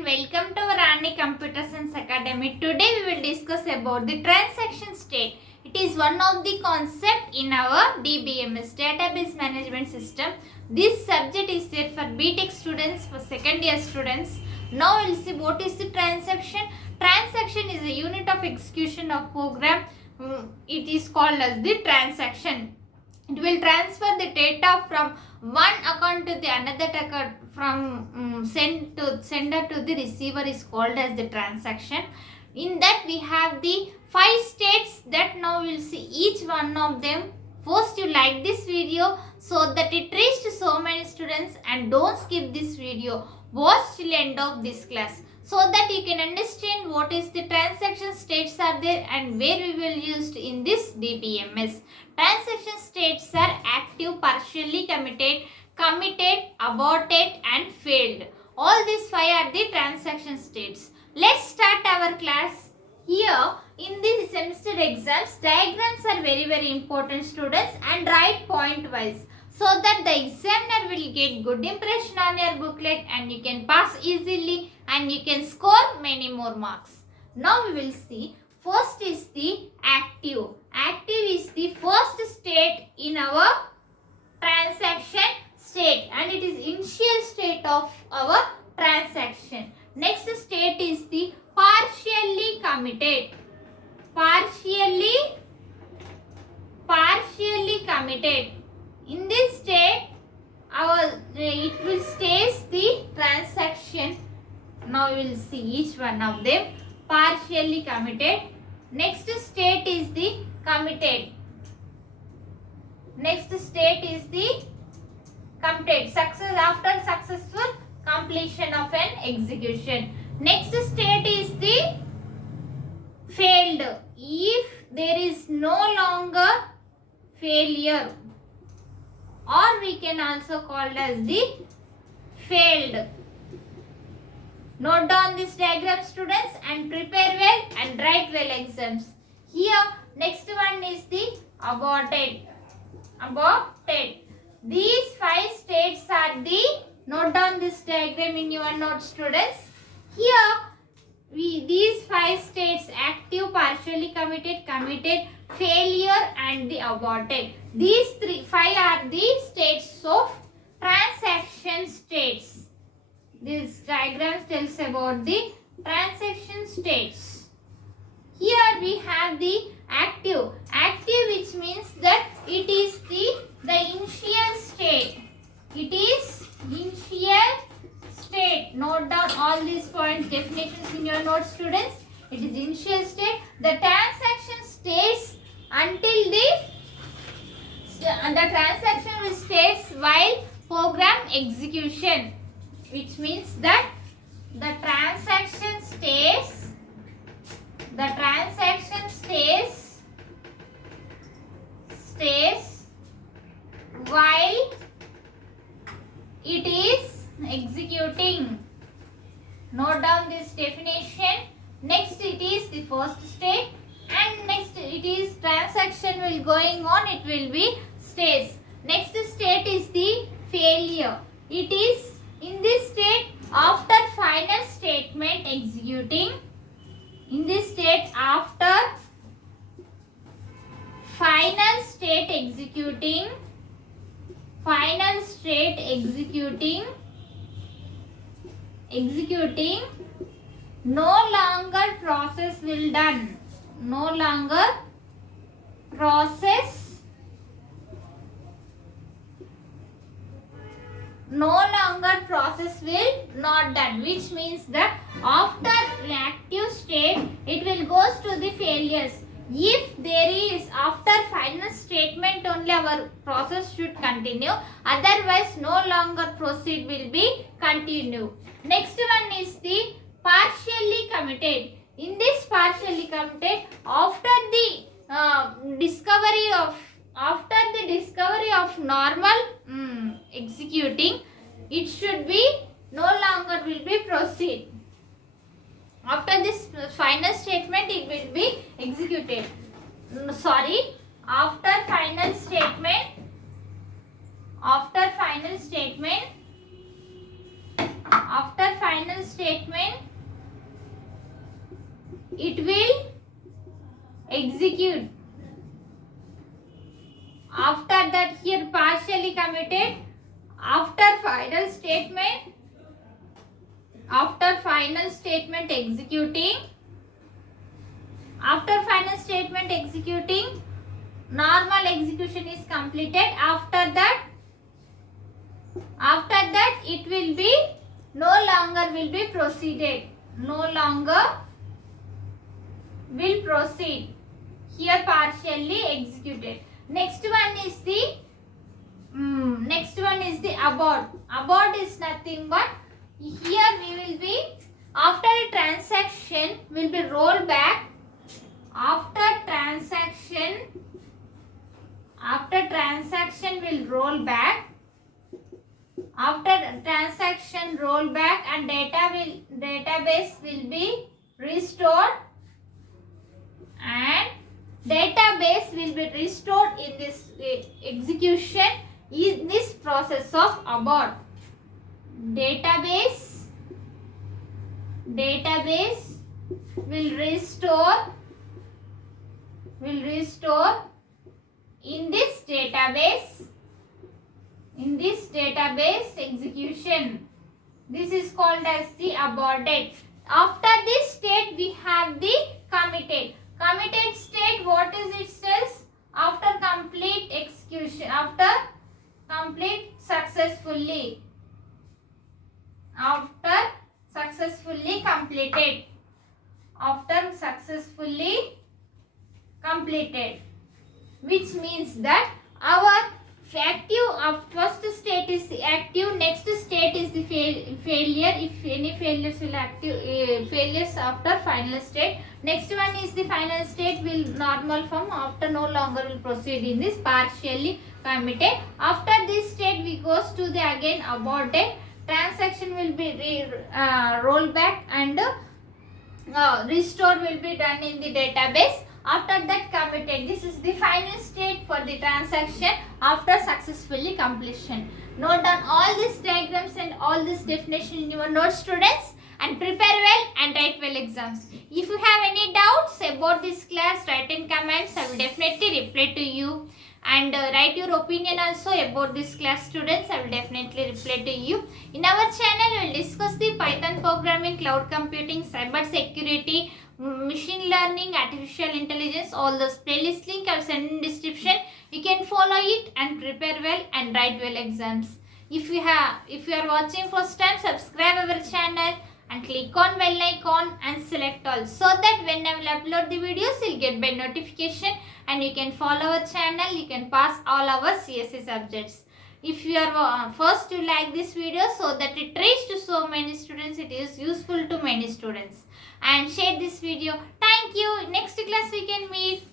everyone, welcome to our Rani Computer Science Academy. Today we will discuss about the transaction state. It is one of the concept in our dbms, database management system. This subject is there for B.Tech students, for second year students. Now we will see what is the transaction. Transaction is a unit of execution of program. It is called as the transaction. It will transfer the data from one account to the another account, from sender to the receiver is called as the transaction. In that we have the 5 states that now we will see each one of them. First, you like this video so that it reached so many students, and don't skip this video. Watch till end of this class so that you can understand what is the transaction states are there and where we will use in this dbms. Transaction states are active, partially committed, aborted and failed. All these 5 are the transaction states. Let's start our class. Here in this semester exams, diagrams are very important, students, and write point wise so that the examiner will get good impression on your booklet and you can pass easily and you can score many more marks. Now we will see. First is the active. Active is the first state in our transaction state and it is initial state of our transaction. Next state is the partially committed. Partially committed. In this state, it will stays the transaction. Now we will see each one of them. Partially committed. Next state is the committed. Next state is the committed. Success after successful completion of an execution. Next state is the failed. If there is no longer failure, or we can also call it as the failed. Note down this diagram, students, and prepare well and write well exams. Here, next one is the aborted. Aborted. These 5 states are the, note down this diagram in your notes, students. Here, these 5 states, active, partially committed, failure and the aborted. These 5 are the states of transaction states. This diagram tells about the transaction states. Here we have the active. Active, which means that it is the initial state. It is initial state. Note down all these points, definitions in your notes, students. It is initial state. The transaction stays until the transaction will stays while program execution, which means that the transaction stays while it is executing. Note down this definition. Next it is the first state and next it is transaction will going on, it will be stays. Next state is the failure. It is in this state after final statement executing. In this state after final state executing, no longer process will done. No longer process will not done, which means that after active state it will goes to the failures. If there is after final statement only our process should continue, otherwise no longer proceed will be continue. Next one is the partially committed. In this partially committed, after the discovery of normal executing, it should be no longer will be proceed. After this final statement, it will be executed. After final statement, it will execute. After that, here partially committed. After final statement executing, normal execution is completed. After that it will be no longer will be proceeded. No longer will proceed. Here partially executed. Next one is the abort. Abort is nothing but here we will be after a transaction will be rolled back. After transaction will roll back. After transaction roll back and database will be restored, and database will be restored in this execution in this process of abort. Database will restore in this database execution. This is called as the aborted. After this state we have the committed. Committed state, what is it says? After complete execution, after successfully completed, which means that our active first state is the active, next state is the failure. If any failures will failures after final state. Next one is the final state will normal form. After no longer will proceed in this partially committed. After this state we goes to the again aborted. Transaction will be rolled back and restore will be done in the database. After that committed. This is the final state for the transaction after successfully completion. Note down all these diagrams and all this definition in your notes, students, and prepare well and write well exams. If you have any doubts about this class, write in comments. I will definitely reply to you. And write your opinion also about this class, students. I will definitely reply to you. In our channel, we will discuss the Python programming, cloud computing, cyber security, machine learning, artificial intelligence. All those playlist link I will send in description. You can follow it and prepare well and write well exams. If you are watching first time, subscribe our channel and click on bell icon and select all, so that when I will upload the videos you will get by notification, and you can follow our channel. You can pass all our CSE subjects. If you are first to like this video so that it reaches to so many students, it is useful to many students, and share this video. Thank you. Next class we can meet.